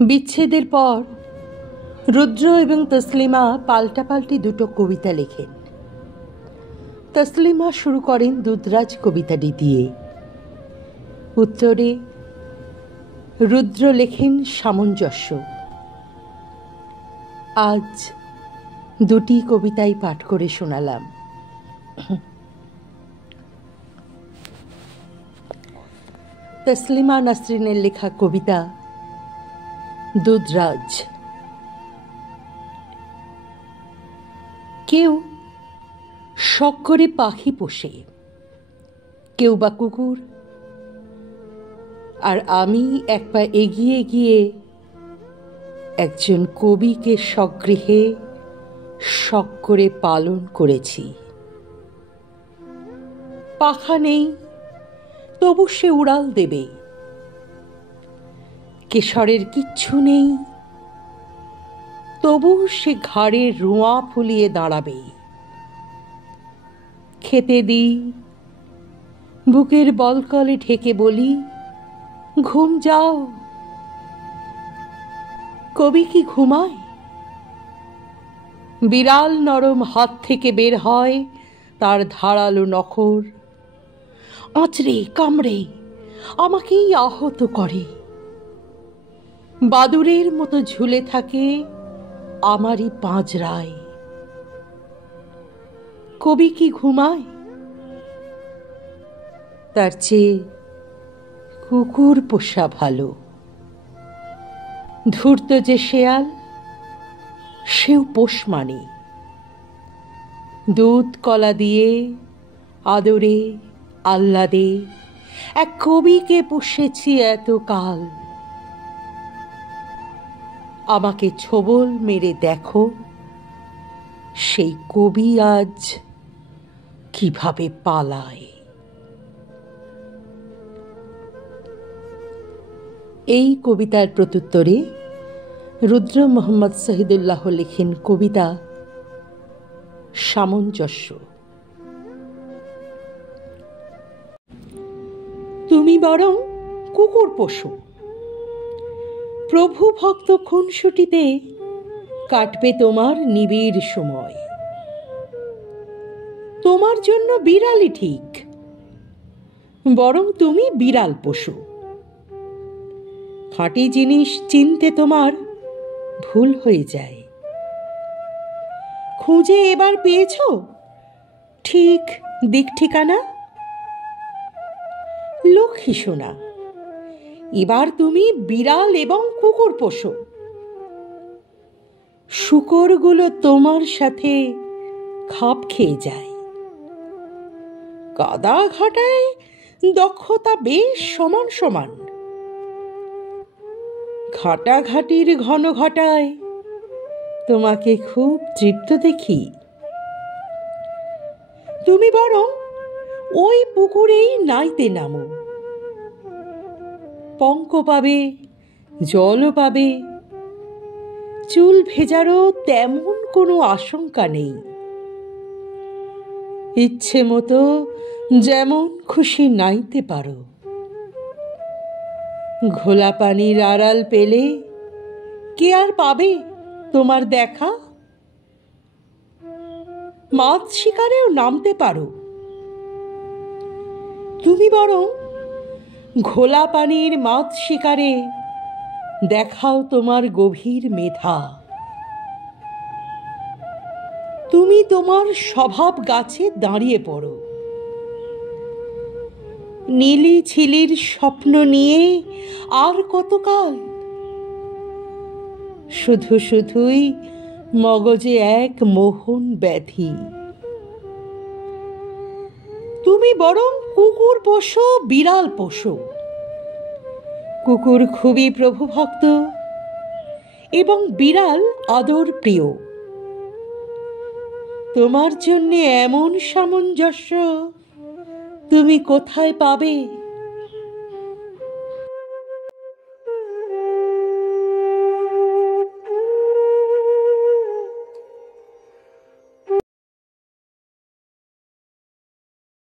বিচ্ছেদের পর রুদ্র এবং তসলিমা পাল্টাপাল্টি দুটো কবিতা লেখেন। তসলিমা শুরু করেন দুধরাজ কবিতাটি দিয়ে, উত্তরে রুদ্র লেখেন সামঞ্জস্য। আজ দুটি কবিতাই পাঠ করে শোনালাম। তসলিমা নাসরিনের লেখা কবিতা দুধরাজ। কেউ শখ করে পাখি পোষে, কেউ বা কুকুর, আর আমি এক পা এগিয়ে গিয়ে একজন কবিকে স্বগৃহে শখ করে পালন করেছি। পাখা নেই, তবু সে উড়াল দেবে। কেশরের কিচ্ছু নেই, তবু সে ঘাড়ে রোঁয়া ফুলিয়ে দাঁড়াবে। খেতে দিই, বুকের বলকলে ঠেকে বলি, ঘুম যাও। কবি কি ঘুমায়? বিড়াল নরম হাত থেকে বের হয় তার ধারালো নখর, আঁচড়ে কামড়ে আমাকেই আহত করে। বাদুড়ের মতো ঝুলে থাকে আমারই পাঁজরায়। কবি কি ঘুমায়? তার চেয়ে কুকুর পোষা ভালো। ধূর্ত যে শেয়াল, সেও পোষ মানে। দুধ কলা দিয়ে আদরে আহ্লাদে এক কবিকে পুষেছি এতকাল। আমাকে ছোবল মেরে দেখো, সেই কবি আজ কিভাবে পালায়। এই কবিতার প্রত্যুত্তরে রুদ্র মোহাম্মদ শহীদুল্লাহ লেখেন কবিতা সামঞ্জস্য। তুমি বরং কুকুর পোষো, প্রভু ভক্ত খুনসুটিতে কাটবে তোমার নিবিড় সময়। তোমার জন্য বিড়ালই ঠিক, বরং তুমি বিড়াল পোষো। খাঁটি জিনিস চিনতে তোমার ভুল হয়ে যায়। খুঁজে এবার পেয়েছ ঠিক দিক ঠিকানা? লক্ষ্মী সোনা, এবার তুমি বিড়াল এবং কুকুর পোষো। শূকরগুলো তোমার সাথে খাপ খেয়ে যায়। কাদা ঘাটায় দক্ষতা বেশ সমান সমান। ঘাটাঘাটির ঘন ঘটায় তোমাকে খুব তৃপ্ত দেখি। তুমি বরং ওই পুকুরেই নাইতে নামো। পঙ্ক পাবে, জলও পাবে, চুল ভেজারও তেমন কোনো আশঙ্কা নেই। ইচ্ছে মতো যেমন খুশি নাইতে পারো। ঘোলা পানির আড়াল পেলে কে আর পাবে তোমার দেখা? মাছ শিকারেও নামতে পারো। তুমি বরং ঘোলা পানির মাছ শিকারে দেখাও তোমার গভীর মেধা। তুমি তোমার স্বভাব গাছে দাঁড়িয়ে পড়ো। নীলি ঝিলির স্বপ্ন নিয়ে আর কতকাল? শুধু শুধুই মগজে এক মোহন ব্যাধি। তুমি বরং কুকুর পোষো, বিড়াল পোষো। কুকুর খুবই প্রভুভক্ত এবং বিড়াল আদর প্রিয়। তোমার জন্য এমন সামঞ্জস্য তুমি কোথায় পাবে?